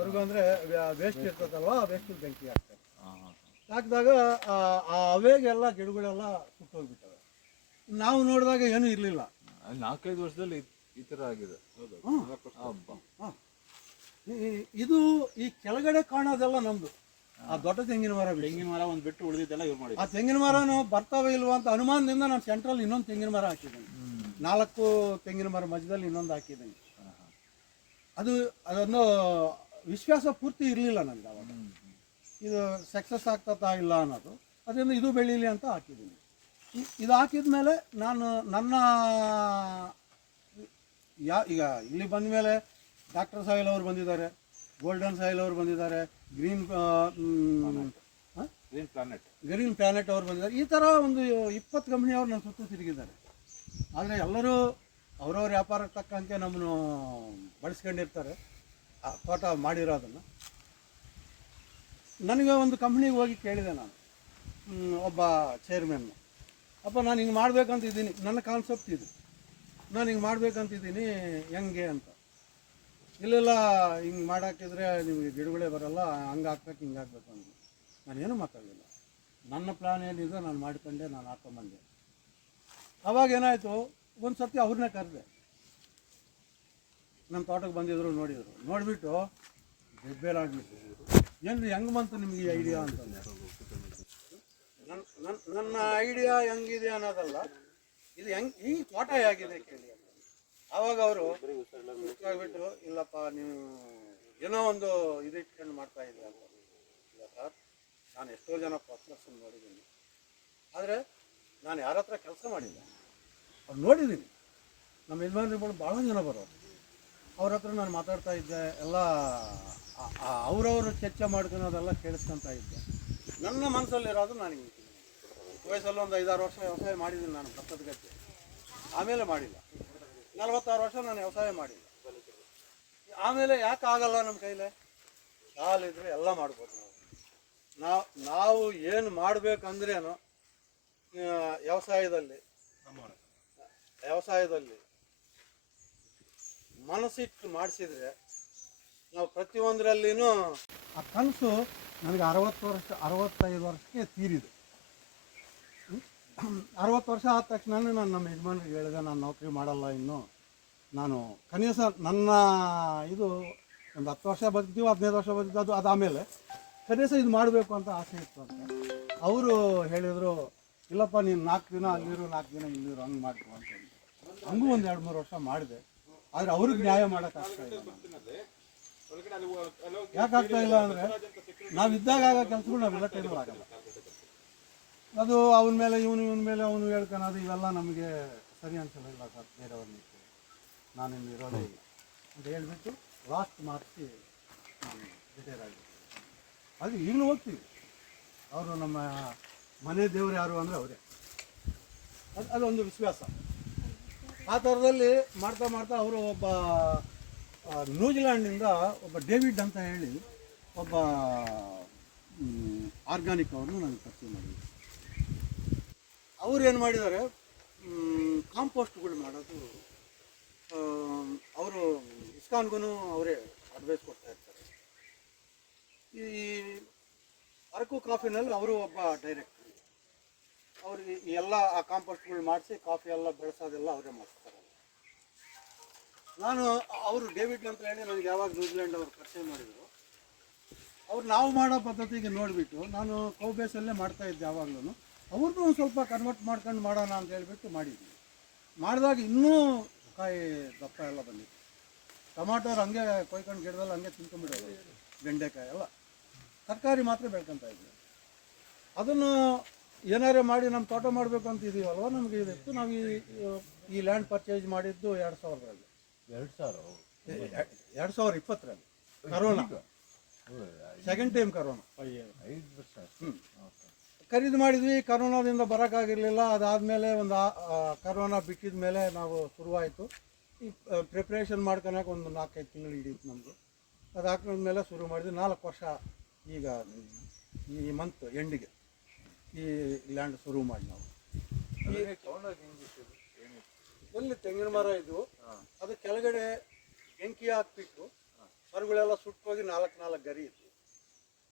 ಕರಗು ಅಂದರೆ ವೇಸ್ಟ್ ಇರ್ತದಲ್ವ, ಆ ವೇಸ್ಟ್ ಬೆಂಕಿ ಹಾಕ್ತಾರೆ. ಹಾಕಿದಾಗ ಆ ಅವೆಗೆಲ್ಲ ಗಿಡಗಳೆಲ್ಲ ಸುಟ್ಟೋಗ್ಬಿಟ್ಟವೆ. ನಾವು ನೋಡಿದಾಗ ಏನೂ ಇರಲಿಲ್ಲ. 4-5 ವರ್ಷದಲ್ಲಿ ಈ ಥರ ಆಗಿದೆ. ಇದು ಈ ಕೆಳಗಡೆ ಕಾಣೋದೆಲ್ಲ ನಮ್ಮದು. ಆ ದೊಡ್ಡ ತೆಂಗಿನ ಮರ ಒಂದು ಬಿಟ್ಟು ಉಳಿದಿದ್ದೆಲ್ಲ ಇವ್ರು ಮಾಡಿ. ಆ ತೆಂಗಿನ ಮರನು ಬರ್ತಾವೆ ಇಲ್ವಾ ಅಂತ ಅನುಮಾನದಿಂದ ನಾನು ಸೆಂಟ್ರಲ್ಲಿ ಇನ್ನೊಂದು ತೆಂಗಿನ ಮರ ಹಾಕಿದ್ದೀನಿ. 4 ತೆಂಗಿನ ಮರ ಮಧ್ಯದಲ್ಲಿ ಇನ್ನೊಂದು ಹಾಕಿದ್ದೀನಿ. ಅದೊಂದು ವಿಶ್ವಾಸ ಪೂರ್ತಿ ಇರಲಿಲ್ಲ ನನಗೆ ಅವಾಗ, ಇದು ಸಕ್ಸಸ್ ಆಗ್ತದಾ ಇಲ್ಲ ಅನ್ನೋದು. ಅದರಿಂದ ಇದು ಬೆಳೀಲಿ ಅಂತ ಹಾಕಿದ್ದೀನಿ. ಇದು ಹಾಕಿದ ಮೇಲೆ ನಾನು ನನ್ನ ಈಗ ಇಲ್ಲಿ ಬಂದ ಮೇಲೆ ಡಾಕ್ಟರ್ ಸಾಯಿಲ್ ಅವರು ಬಂದಿದ್ದಾರೆ, ಗೋಲ್ಡನ್ ಸಾಯಿಲ್ ಅವರು ಬಂದಿದ್ದಾರೆ, ಗ್ರೀನ್ ಪ್ಲಾನೆಟ್ ಅವರು ಬಂದಿದ್ದಾರೆ. ಈ ಥರ ಒಂದು 20 ಕಂಪ್ನಿಯವರು ನನ್ನ ಸುತ್ತ ತಿರುಗಿದ್ದಾರೆ. ಆದರೆ ಎಲ್ಲರೂ ಅವ್ರವ್ರ ವ್ಯಾಪಾರಕ್ಕೆ ತಕ್ಕಂತೆ ನಮ್ಮನ್ನು ಬಳಸ್ಕೊಂಡಿರ್ತಾರೆ, ತೋಟ ಮಾಡಿರೋದನ್ನು. ನನಗೆ ಒಂದು ಕಂಪ್ನಿಗೆ ಹೋಗಿ ಕೇಳಿದೆ ನಾನು, ಒಬ್ಬ ಚೇರ್ಮನ್ನು, ಅಪ್ಪ ನಾನು ಹಿಂಗೆ ಮಾಡ್ಬೇಕಂತಿದ್ದೀನಿ, ನನ್ನ ಕಾನ್ಸೆಪ್ಟ್ ಇದು, ನಾನು ಹಿಂಗೆ ಮಾಡ್ಬೇಕಂತಿದ್ದೀನಿ, ಹೆಂಗೆ ಅಂತ. ಇಲ್ಲೆಲ್ಲ ಹಿಂಗೆ ಮಾಡಾಕಿದ್ರೆ ನಿಮಗೆ ಗಿಡಗಳೇ ಬರೋಲ್ಲ, ಹಂಗೆ ಹಾಕ್ಬೇಕು ಹಿಂಗೆ ಹಾಕ್ಬೇಕು ಅಂತ. ನಾನೇನು ಮಾತಾಡಲಿಲ್ಲ. ನನ್ನ ಪ್ಲ್ಯಾನ್ ಏನಿದೆ ನಾನು ಮಾಡ್ಕೊಂಡೆ, ನಾನು ಹಾಕೊಂಬಂದೆ. ಅವಾಗ ಏನಾಯಿತು, ಒಂದು ಸರ್ತಿ ಅವ್ರನ್ನೇ ಕರೆದೆ, ನಮ್ಮ ತೋಟಕ್ಕೆ ಬಂದಿದ್ರು, ನೋಡಿಬಿಟ್ಟು ಬೆಬ್ಬೇಲಾಗ್ಬಿಟ್ಟು, ಏನು ಹೆಂಗೆ ಬಂತು ನಿಮಗೆ ಈ ಐಡಿಯಾ ಅಂತಂದೆ. ನನ್ನ ಐಡಿಯಾ ಹೆಂಗಿದೆ ಅನ್ನೋದಲ್ಲ, ಇದು ಹೆಂಗೆ ಈ ತೋಟ ಹೇಗಿದೆ ಕೇಳಿ ಅಂತ. ಆವಾಗ ಅವರು ಬಿಟ್ಟು, ಇಲ್ಲಪ್ಪ ನೀವು ಏನೋ ಒಂದು ಇದಿಟ್ಕೊಂಡು ಮಾಡ್ತಾ ಇದ್ದೀರ ಅಂತ. ಇಲ್ಲ ಸರ್, ನಾನು ಎಷ್ಟೋ ಜನ ಪ್ರಾಸ್ಪೆಕ್ಟ್ಸ್ ನೋಡಿದ್ದೀನಿ, ಆದರೆ ನಾನು ಯಾರ ಹತ್ರ ಕೆಲಸ ಮಾಡಿಲ್ಲ, ಅವ್ರು ನೋಡಿದ್ದೀನಿ. ನಮ್ಮ ಯಜಮಾನ್ರುಗಳು ಭಾಳ ಜನ ಬರೋರು, ಅವ್ರ ಹತ್ರ ನಾನು ಮಾತಾಡ್ತಾ ಇದ್ದೆ, ಎಲ್ಲ ಅವರವರು ಚರ್ಚೆ ಮಾಡ್ಕೊಳೋದೆಲ್ಲ ಕೇಳಿಸ್ಕೊತಾ ಇದ್ದೆ. ನನ್ನ ಮನಸ್ಸಲ್ಲಿರೋದು ನಾನು ವಯಸ್ಸಲ್ಲಿ ಒಂದು 5-6 ವರ್ಷ ವ್ಯವಸಾಯ ಮಾಡಿದ್ದೀನಿ ನಾನು ಭತ್ತದ ಗದ್ದೆ, ಆಮೇಲೆ ಮಾಡಿಲ್ಲ. 46 ವರ್ಷ ನಾನು ವ್ಯವಸಾಯ ಮಾಡಿಲ್ಲ. ಆಮೇಲೆ ಯಾಕೆ ಆಗಲ್ಲ ನಮ್ಮ ಕೈಲೇ? ಕಾಲಿದ್ರೆ ಎಲ್ಲ ಮಾಡ್ಬೋದು. ನಾವು ಏನು ಮಾಡಬೇಕಂದ್ರೇನು ವ್ಯವಸಾಯದಲ್ಲಿ ಮನಸ್ಸಿಟ್ಟು ಮಾಡಿಸಿದ್ರೆ ನಾವು ಪ್ರತಿಯೊಂದರಲ್ಲಿನೂ ಆ ಕನಸು ನನಗೆ 65 ವರ್ಷಕ್ಕೆ ತೀರಿದೆ. 60 ವರ್ಷ ಆದ ತಕ್ಷಣ ನಾನು ನಮ್ಮ ಯಜಮಾನ್ರಿಗೆ ಹೇಳಿದೆ, ನಾನು ನೌಕರಿ ಮಾಡಲ್ಲ ಇನ್ನು, ನಾನು ಕನಿಷ್ಠ ನನ್ನ ಇದು ಒಂದು 10 ವರ್ಷ ಬದುಕ್ತೀವಿ, 15 ವರ್ಷ ಬದುಕಿದ್ದು, ಅದಾದಮೇಲೆ ಕನಿಷ್ಠ ಇದು ಮಾಡಬೇಕು ಅಂತ ಆಸೆ ಇತ್ತು ಅಂತ. ಅವರು ಹೇಳಿದರು, ಇಲ್ಲಪ್ಪ ನೀನು 4 ದಿನ ಅಲ್ಲಿರು, 4 ದಿನ ಇಲ್ಲಿರು, ಹಂಗೆ ಮಾಡ್ಕೊ ಅಂತ. ಹಂಗೂ ಒಂದು 2-3 ವರ್ಷ ಮಾಡಿದೆ. ಆದರೆ ಅವ್ರಿಗೆ ನ್ಯಾಯ ಮಾಡೋಕ್ಕಾಗ್ತಾ ಇಲ್ಲ. ಯಾಕಾಗ್ತಾ ಇಲ್ಲ ಅಂದರೆ, ನಾವಿದ್ದಾಗ ಆಗೋ ಕೆಲಸಗಳು ನಾವೆಲ್ಲ ಟೈಮಲ್ಲಿ ಆಗಲ್ಲ. ಅದು ಅವನ ಮೇಲೆ ಇವನ ಮೇಲೆ ಅವನು ಹೇಳ್ಕೊಳೋದು, ಇವೆಲ್ಲ ನಮಗೆ ಸರಿ ಅನಿಸಲಿಲ್ಲ ಸರ್, ಬೇರೆಯವ್ರನ್ನ ನಾನಿನ್ನು ಇರೋದೇ ಇಲ್ಲ ಅಂತ ಹೇಳಿಬಿಟ್ಟು ಲಾಸ್ಟ್ ಮಾರ್ಚಿ ನಾನು ರಿಟೈರ್ ಆಗಿದ್ದೆ. ಅದು ಈಗಲೂ ಹೋಗ್ತೀವಿ. ಅವರು ನಮ್ಮ ಮನೆ ದೇವರು ಯಾರು ಅಂದರೆ ಅವರೇ. ಅದೊಂದು ವಿಶ್ವಾಸ. ಆ ಥರದಲ್ಲಿ ಮಾಡ್ತಾ ಅವರು ಒಬ್ಬ ನ್ಯೂಜಿಲ್ಯಾಂಡಿಂದ ಒಬ್ಬ ಡೇವಿಡ್ ಅಂತ ಹೇಳಿ ಒಬ್ಬ ಆರ್ಗ್ಯಾನಿಕ್ ಅವ್ರನ್ನ ನನಗೆ ಪರಿಚಯ ಮಾಡಿದ್ರು. ಅವ್ರು ಏನು ಮಾಡಿದ್ದಾರೆ, ಕಾಂಪೋಸ್ಟ್ಗಳು ಮಾಡೋದು, ಅವರು ಇಸ್ಕಾನ್ಗೂ ಅವರೇ ಅಡ್ವೈಸ್ ಕೊಡ್ತಾ ಇರ್ತಾರೆ. ಈ ಅರಕು ಕಾಫಿನಲ್ಲಿ ಅವರು ಒಬ್ಬ ಡೈರೆಕ್ಟರ್. ಅವ್ರಿಗೆ ಎಲ್ಲ ಆ ಕಾಂಪೋಸ್ಟ್ಗಳು ಮಾಡಿಸಿ ಕಾಫಿ ಎಲ್ಲ ಬೆಳೆಸೋದೆಲ್ಲ ಅವರೇ ಮಾಡಿಸ್ತಾರೆ. ನಾನು ಅವರು ಡೇವಿಡ್ ಅಂತ ಹೇಳಿ ನನಗೆ ಯಾವಾಗ ನ್ಯೂಜಿಲೆಂಡ್ ಅವರು ಪರಿಚಯ ಮಾಡಿದರು, ಅವ್ರು ನಾವು ಮಾಡೋ ಪದ್ಧತಿಗೆ ನೋಡಿಬಿಟ್ಟು ನಾನು ಕೌಬೇಸಲ್ಲೇ ಮಾಡ್ತಾಯಿದ್ದೆ ಯಾವಾಗಲೂ. ಅವ್ರನ್ನೂ ಒಂದು ಸ್ವಲ್ಪ ಕನ್ವರ್ಟ್ ಮಾಡ್ಕೊಂಡು ಮಾಡೋಣ ಅಂತ ಹೇಳಿಬಿಟ್ಟು ಮಾಡಿದ್ವಿ. ಮಾಡಿದಾಗ ಇನ್ನೂ ಕಾಯಿ ದಪ್ಪ ಎಲ್ಲ ಬಂದಿತ್ತು. ಟೊಮಾಟೋರು ಹಂಗೆ ಕೊಯ್ಕೊಂಡು ಗಿಡದಲ್ಲಿ ಹಂಗೆ ತಿನ್ಕೊಂಡ್ಬಿಡೋದು, ಬೆಂಡೆಕಾಯಿ ಎಲ್ಲ, ತರಕಾರಿ ಮಾತ್ರ ಬೆಳ್ಕೊತಾ ಇದ್ವಿ. ಅದನ್ನು ಏನಾರೇ ಮಾಡಿ ನಮ್ಮ ತೋಟ ಮಾಡಬೇಕು ಅಂತ ಇದೀವಲ್ವ, ನಮಗೆ ಇದಿತ್ತು. ನಾವು ಈ ಲ್ಯಾಂಡ್ ಪರ್ಚೇಸ್ ಮಾಡಿದ್ದು 2000ರಲ್ಲಿ, 2020ರಲ್ಲಿ, ಕರೋನಾ ಸೆಕೆಂಡ್ ಟೈಮ್ ಕರೋನಾ. 5 ವರ್ಷ ಖರೀದಿ ಮಾಡಿದ್ವಿ. ಕರೋನಾದಿಂದ ಬರೋಕ್ಕಾಗಿರಲಿಲ್ಲ. ಅದಾದಮೇಲೆ ಒಂದು ಕರೋನಾ ಬಿಟ್ಟಿದ ಮೇಲೆ ನಾವು ಶುರುವಾಯಿತು. ಈ ಪ್ರಿಪ್ರೇಷನ್ ಮಾಡ್ಕೊಳಕ್ಕೆ ಒಂದು 4-5 ತಿಂಗಳು ಹಿಡಿಯಿತು ನಮ್ಮದು. ಅದು ಹಾಕಿದ್ಮೇಲೆ ಶುರು ಮಾಡಿದ್ವಿ. 4 ವರ್ಷ ಈಗ ಈ ಮಂತ್ ಎಂಡಿಗೆ ಈ ಲ್ಯಾಂಡ್ ಶುರು ಮಾಡಿ ನಾವು. ಎಲ್ಲಿ ತೆಂಗಿನ ಮರ ಇದ್ವು, ಅದು ಕೆಳಗಡೆ ಬೆಂಕಿ ಹಾಕ್ಬಿಟ್ಟು ಮರಗಳೆಲ್ಲ ಸುಟ್ಟೋಗಿ 4 ಗರಿ ಇತ್ತು.